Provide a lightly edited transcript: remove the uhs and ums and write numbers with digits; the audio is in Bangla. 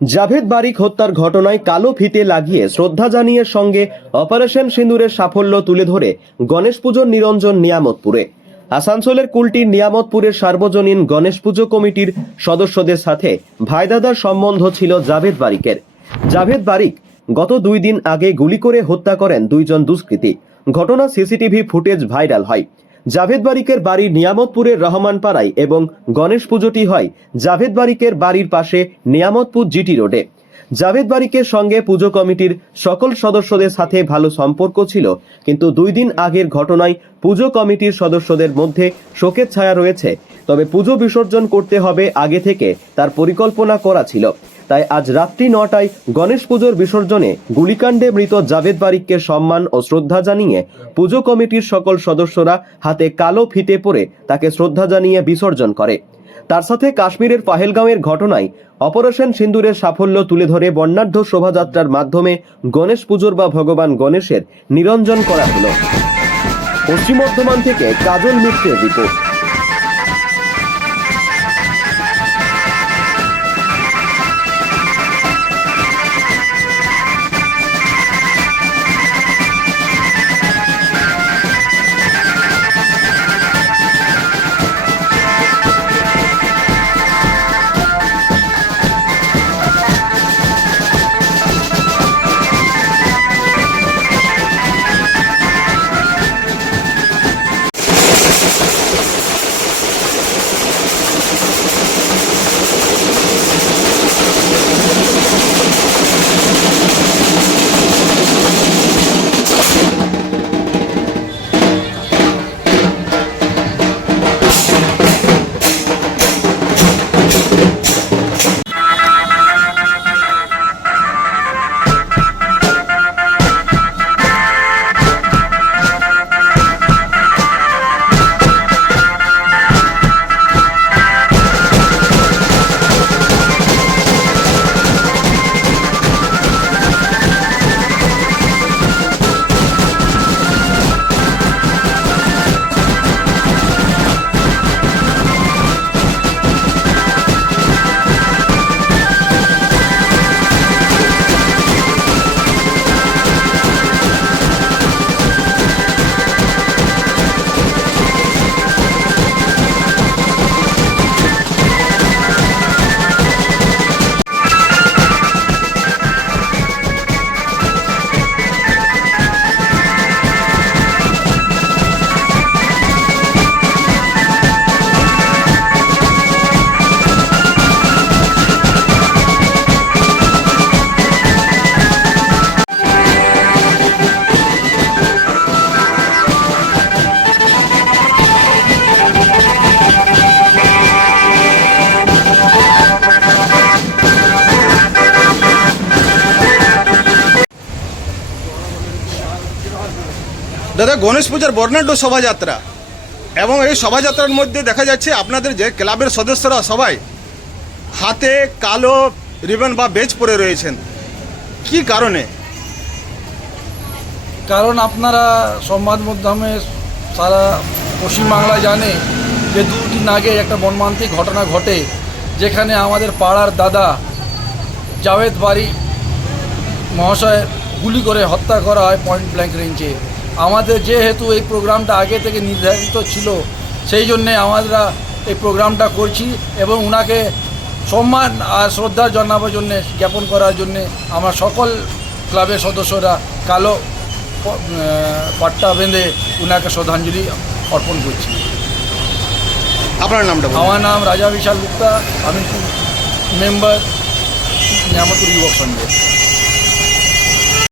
জাভেদ বারিক হত্যার ঘটনায় কালো ফিতে লাগিয়ে শ্রদ্ধা জানিয়ে সঙ্গে অপারেশন সিঁদুরের সাফল্য তুলে ধরে গণেশ পুজোর নিরঞ্জন নিয়ামতপুরে। আসানসোলের কুলটির নিয়ামতপুরের সার্বজনীন গণেশ পুজো কমিটির সদস্যদের সাথে ভাইদাদার সম্বন্ধ ছিল জাভেদ বারিকের। জাভেদ বারিক গত 2 দিন আগে গুলি করে হত্যা করেন 2 জন দুষ্কৃতী। ঘটনা সিসিটিভি ফুটেজ ভাইরাল হয়। জাভেদ বারিকের বাড়ি নিয়ামতপুরের রহমানপাড়ায় এবং গণেশ পুজোটি হয় জাভেদ বারিকের বাড়ির পাশে নিয়ামতপুর জিটি রোডে। জাভেদ বারিকের সঙ্গে পুজো কমিটির সকল সদস্যদের সাথে ভালো সম্পর্ক ছিল, কিন্তু 2 দিন আগের ঘটনায় পুজো কমিটির সদস্যদের মধ্যে শোকের ছায়া রয়েছে। তবে পুজো বিসর্জন করতে হবে আগে থেকে তার পরিকল্পনা করা ছিল। তাই আজ রাত্রি 9টায় গণেশ পুজোর বিসর্জনে গুলিকাণ্ডে মৃত জাভেদ বারিককে সম্মান ও শ্রদ্ধা জানিয়ে পুজো কমিটির সকল সদস্যরা হাতে কালো ফিতে পরে তাকে শ্রদ্ধা জানিয়ে বিসর্জন করে। তার সাথে কাশ্মীরের পাহেলগাঁওয়ের ঘটনায় অপারেশন সিঁদুরের সাফল্য তুলে ধরে বর্ণাঢ্য শোভাযাত্রার মাধ্যমে গণেশ পুজোর বা ভগবান গণেশের নিরঞ্জন করা হলো। পশ্চিম বর্ধমান থেকে কাজল মিত্রের রিপোর্ট। দাদা, গণেশ পূজার বর্ণাঢ্য শোভাযাত্রা এবং এই শোভাযাত্রার মধ্যে দেখা যাচ্ছে আপনাদের যে ক্লাবের সদস্যরা সবাই হাতে কালো রিবন বা বেজ পরে রয়েছেন, কি কারণে? কারণ আপনারা সংবাদ মাধ্যমে সারা পশ্চিমবাংলা জানে যে 2 দিন আগে একটা মর্মান্তিক ঘটনা ঘটে, যেখানে আমাদের পাড়ার দাদা জাভেদ বারিক মহাশয় গুলি করে হত্যা করা হয় পয়েন্ট ব্ল্যাঙ্ক রেঞ্জে। আমাদের যেহেতু এই প্রোগ্রামটা আগে থেকে নির্ধারিত ছিল, সেই জন্যে আমরা এই প্রোগ্রামটা করছি এবং ওনাকে সম্মান আর শ্রদ্ধা জানাবার জন্যে, জ্ঞাপন করার জন্যে আমরা সকল ক্লাবের সদস্যরা কালো পাট্টা বেঁধে ওনাকে শ্রদ্ধাঞ্জলি অর্পণ করছি। আপনার নামটা বলুন। আমার নাম রাজা বিশাল গুপ্তা, আমি মেম্বার নিয়ামতপুর যুবক সংঘ।